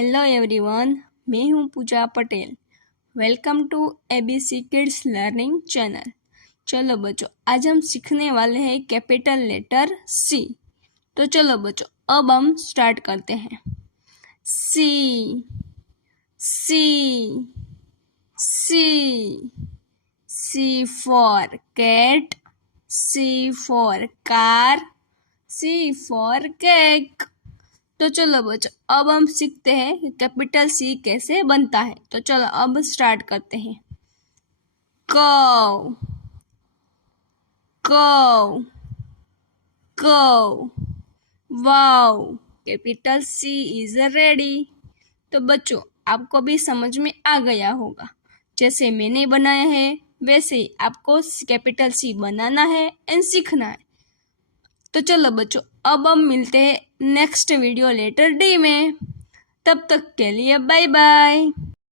Hello everyone, मैं हूँ Pooja Patel. Welcome to ABC kids learning channel. चलो बच्चों, आज हम सीखने वाले हैं कैपिटल लेटर सी। तो चलो बच्चों, अब हम स्टार्ट करते हैं। C C C C for cat, C for car, C for cake. तो चलो बच्चों, अब हम सीखते हैं कि कैपिटल सी कैसे बनता है। तो चलो अब स्टार्ट करते हैं। कव कव कव wow, capital C is ready. तो बच्चों, आपको भी समझ में आ गया होगा। जैसे मैंने बनाया है वैसे ही आपको कैपिटल सी बनाना है एंड सीखना है। तो चलो बच्चों, अब हम मिलते हैं नेक्स्ट वीडियो लेटर डी में। तब तक के लिए बाय बाय।